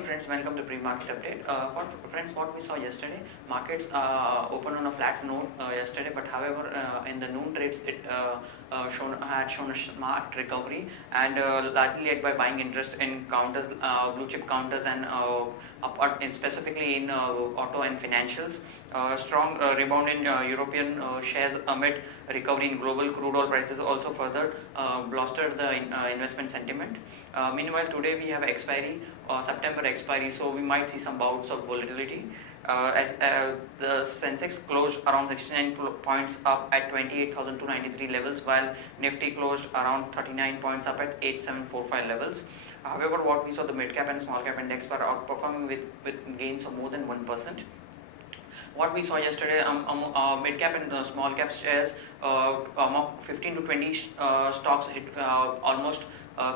morning friends, welcome to pre-market update. What we saw yesterday, markets opened on a flat note yesterday, but however in the noon trades it had shown a marked recovery and largely led by buying interest in counters, blue chip counters and specifically in auto and financials. Strong rebound in European shares amid recovery in global crude oil prices also further bolstered the investment sentiment. Meanwhile, today we have expiry, September expiry, so we might see some bouts of volatility. As the Sensex closed around 69 points up at 28,293 levels, while Nifty closed around 39 points up at 8745 levels. However, what we saw, the mid cap and small cap index were outperforming with gains of more than 1%. What we saw yesterday, mid cap and small cap shares, 15 to 20 stocks hit almost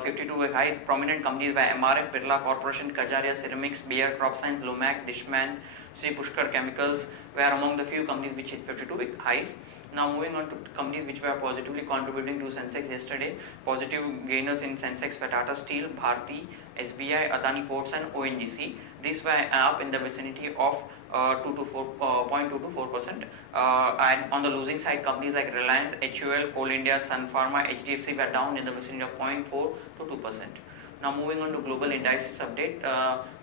52 high. Prominent companies by MRF, Birla Corporation, Kajaria Ceramics, Bayer Crop Science, Lomac, Dishman, Sri Pushkar Chemicals were among the few companies which hit 52 with highs. Now moving on to companies which were positively contributing to Sensex yesterday. Positive gainers in Sensex were Tata Steel, Bharti, SBI, Adani Ports and ONGC. These were up in the vicinity of 2 to 4.2 to 4%. And on the losing side, companies like Reliance, HUL, Coal India, Sun Pharma, HDFC were down in the vicinity of 0.4 to 2%. Now moving on to global indices update,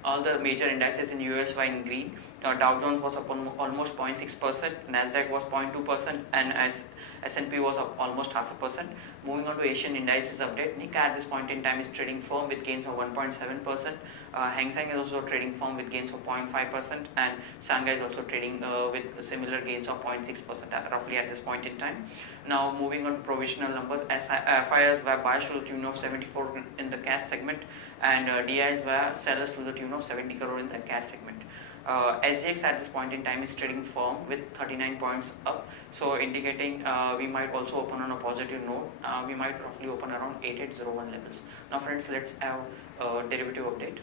all the major indices in US were in green. Dow Jones was up almost 0.6%, Nasdaq was 0.2%, and as S&P was up almost 0.5%. Moving on to Asian indices update, Nikkei at this point in time is trading firm with gains of 1.7%. Hang Seng is also trading firm with gains of 0.5%, and Shanghai is also trading with similar gains of 0.6% roughly at this point in time. Now moving on to provisional numbers, FIs were buyers to the tune of 74 in the cash segment, and DIs were sellers to the tune of 70 crore in the cash segment. SGX at this point in time is trading firm with 39 points up, so indicating we might also open on a positive note. We might roughly open around 8801 levels. Now friends, let's have a derivative update.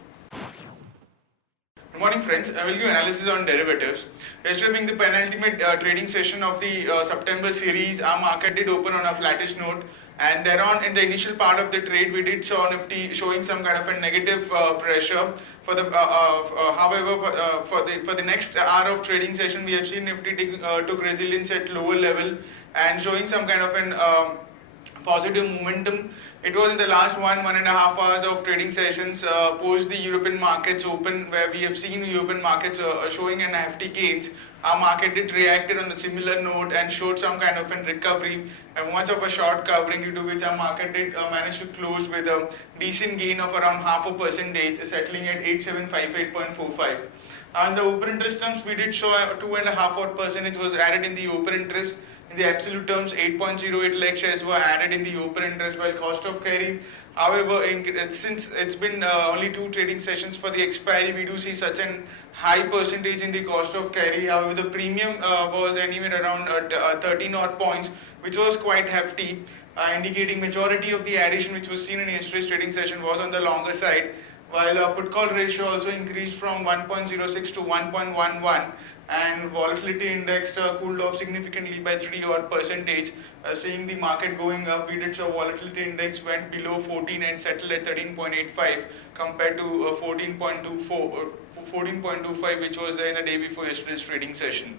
Good morning friends, I will give analysis on derivatives. Yesterday being the penultimate trading session of the September series, our market did open on a flattish note, and thereon in the initial part of the trade we did saw Nifty showing some kind of a negative pressure. For the however for the next hour of trading session, we have seen Nifty took resilience at lower level and showing some kind of an positive momentum. It was in the last 1.5 hours of trading sessions post the European markets open, where we have seen European markets showing an hefty gains. Our market did reacted on the similar note and showed some kind of a recovery and much of a short covering, due to which our market did manage to close with a decent gain of around 0.5%, settling at 8758.45. On the open interest terms, we did show 2.5% was added in the open interest. In the absolute terms, 8.08 lakh shares were added in the open interest, while cost of carry. However, since it's been only 2 trading sessions for the expiry, we do see such an high percentage in the cost of carry. However, the premium was anywhere around 13 odd points, which was quite hefty, indicating majority of the addition which was seen in yesterday's trading session was on the longer side, while put call ratio also increased from 1.06 to 1.11, and volatility index cooled off significantly by 3 odd percentage. Seeing the market going up, we did show volatility index went below 14 and settled at 13.85 compared to 14.25, which was there in the day before yesterday's trading session.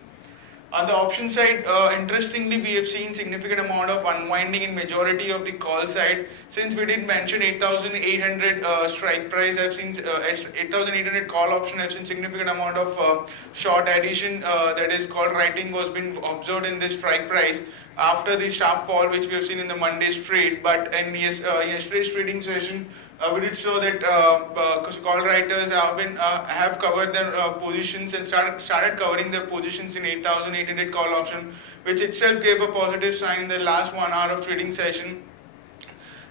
On the option side, interestingly, we have seen significant amount of unwinding in majority of the call side. Since we did mention 8,800 strike price, I've seen 8,800 call option. I've seen significant amount of short addition, that is call writing, was been observed in this strike price after the sharp fall which we have seen in the Monday's trade. But in yesterday's trading session, we did show that call writers have covered their positions and started covering their positions in 8,800 call option, which itself gave a positive sign in the last 1 hour of trading session.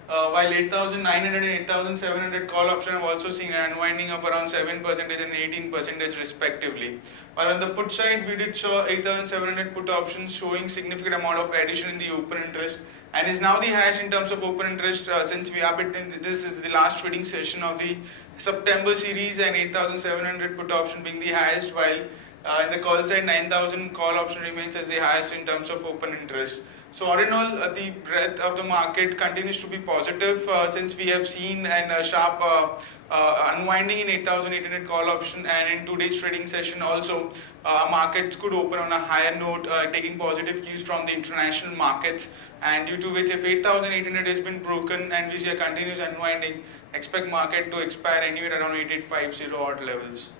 While 8,900 and 8,700 call option have also seen an unwinding of around 7% and 18% respectively. While on the put side, we did show 8,700 put options showing significant amount of addition in the open interest, and is now the highest in terms of open interest since we are this is the last trading session of the September series, and 8,700 put option being the highest, while in the call side 9,000 call option remains as the highest in terms of open interest. So all in all, the breadth of the market continues to be positive since we have seen a sharp unwinding in 8,800 call option, and in today's trading session also markets could open on a higher note, taking positive cues from the international markets, and due to which if 8,800 has been broken and we see a continuous unwinding, expect market to expire anywhere around 8850 odd levels.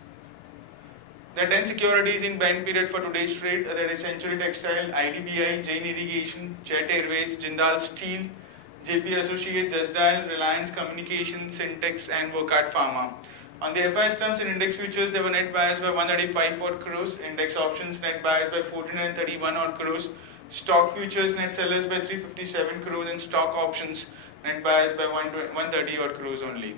There are 10 securities in buying period for today's trade. There is Century Textile, IDBI, Jain Irrigation, Jet Airways, Jindal Steel, JP Associates, Jasdal, Reliance Communications, Syntex, and Wokat Pharma. On the FIS terms, in index futures, there were net buyers by 135 odd crores, index options net buyers by 1431 odd crores, stock futures net sellers by 357 crores, and stock options net buyers by 130 odd crores only.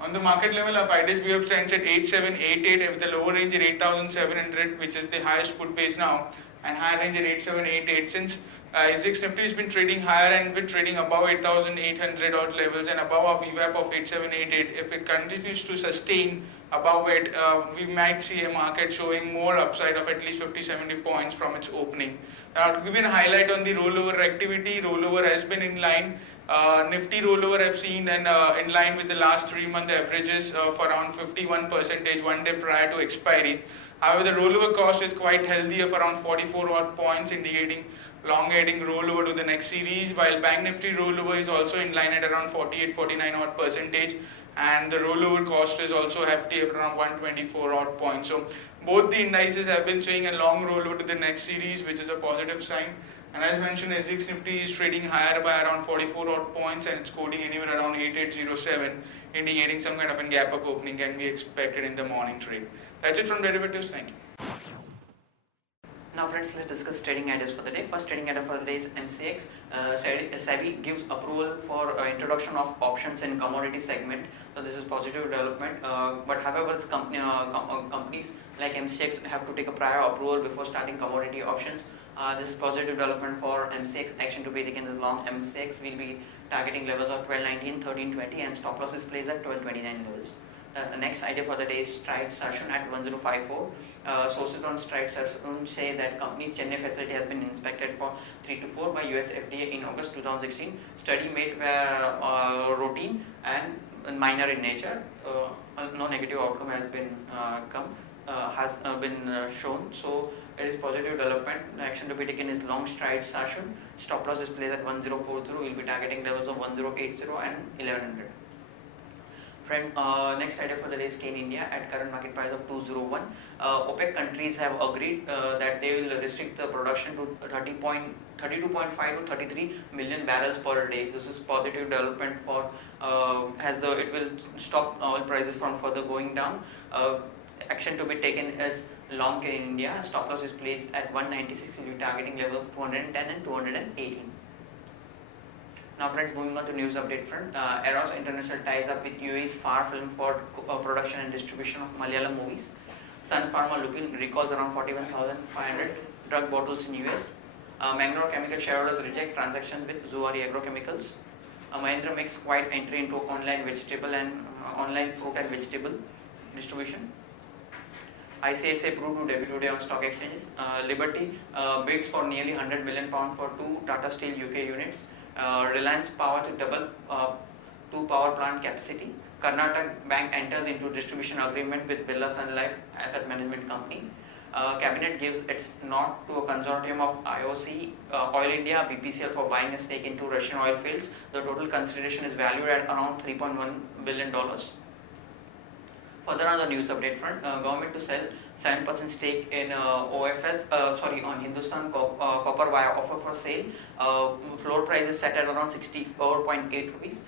On the market level, our 5 days VWAP stands at 8788 with the lower range at 8700, which is the highest put pace now, and higher range at 8788. Since SGX Nifty has been trading higher and been trading above 8,800 odd levels and above our VWAP of 8788, if it continues to sustain above it, we might see a market showing more upside of at least 50-70 points from its opening. Now, to give you a highlight on the rollover activity, rollover has been in line. Nifty rollover I've seen and in line with the last 3-month averages of around 51% 1 day prior to expiry. However, the rollover cost is quite healthy of around 44 odd points, indicating long-heading rollover to the next series, while Bank Nifty rollover is also in line at around 48-49 odd percentage, and the rollover cost is also hefty at around 124 odd points. So both the indices have been showing a long rollover to the next series, which is a positive sign. And as mentioned, SGX Nifty is trading higher by around 44 odd points and it's quoting anywhere around 8807, indicating some kind of a gap up opening can be expected in the morning trade. That's it from derivatives. Thank you. Now friends, let's discuss trading ideas for the day. First trading idea for the day is MCX. SEBI gives approval for introduction of options in commodity segment. So this is positive development. But however, companies like MCX have to take a prior approval before starting commodity options. This is positive development for MCX. Action to be taken is long. MCX will be targeting levels of 1219, 1320, and stop loss is placed at 1229 levels. The next idea for the day is Stride Sarsun at 1054. Sources on Stride Sarsun say that company's Chennai facility has been inspected for 3 to 4 by US FDA in August 2016. Study made were routine and minor in nature. No negative outcome has been shown. So it is positive development. The action to be taken is long Stride Sarsun. Stop loss is placed at 1040. We'll be targeting levels of 1080 and 1100. Friend, next idea for the day is Cane India at current market price of 201. OPEC countries have agreed that they will restrict the production to 32.5 to 33 million barrels per day. This is positive development for it will stop oil prices from further going down. Action to be taken is long Cane India. Stop loss is placed at 196. We'll be targeting level of 210 and 218. Now friends, moving on to news update front. Eros International ties up with UAE's Far Film for production and distribution of Malayalam movies. Sun Pharma recalls around 41,500 drug bottles in US. Mangalore Chemical shareholders reject transaction with Zuari Agrochemicals. Mahindra makes quiet entry into online vegetable and online fruit and vegetable distribution. ICICI proved to debut today on stock exchanges. Liberty bids for nearly £100 million for 2 Tata Steel UK units. Reliance Power to double 2 power plant capacity. Karnataka Bank enters into distribution agreement with Birla Sun Life Asset Management Company. Cabinet gives its nod to a consortium of IOC, Oil India, BPCL for buying a stake into Russian oil fields. The total consideration is valued at around $3.1 billion. Further on the news update front, government to sell 7% stake in on Hindustan Copper via offer for sale. Floor price is set at around 64.8 rupees.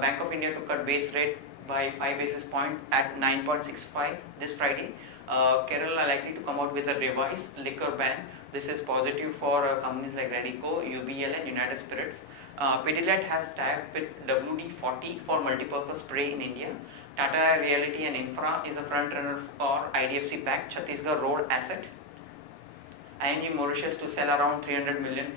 Bank of India to cut base rate by 5 basis points at 9.65 this Friday. Kerala likely to come out with a revised liquor ban. This is positive for companies like Radico, UBL and United Spirits. Pidilite has tie-up with WD-40 for multipurpose spray in India. Tata Realty and Infra is a front runner for IDFC-backed Chhattisgarh road asset. ING Mauritius to sell around 300 million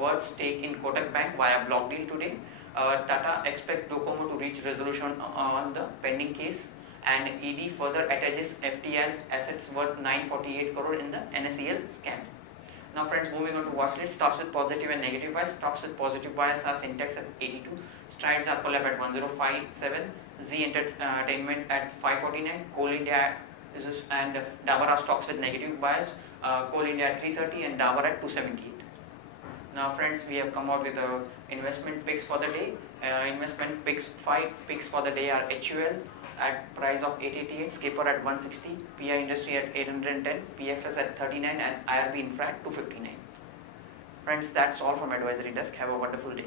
worth stake in Kotak Bank via block deal today. Tata expect Docomo to reach resolution on the pending case, and ED further attaches FTI's assets worth 948 crore in the NSEL scam. Now friends, moving on to watch list, stocks with positive and negative bias. Stocks with positive bias are Syntax at 82, Strides are Collab at 1057, Z Entertainment at 549, Coal India and Dabur are stocks with negative bias, Coal India at 330 and Dabur at 278. Now friends, we have come out with the investment picks for the day. Investment picks, 5 picks for the day are HUL at price of 888, Skipper at 160, PI Industry at 810, PFS at 39 and IRB Infra at 259. Friends, that's all from Advisory Desk. Have a wonderful day.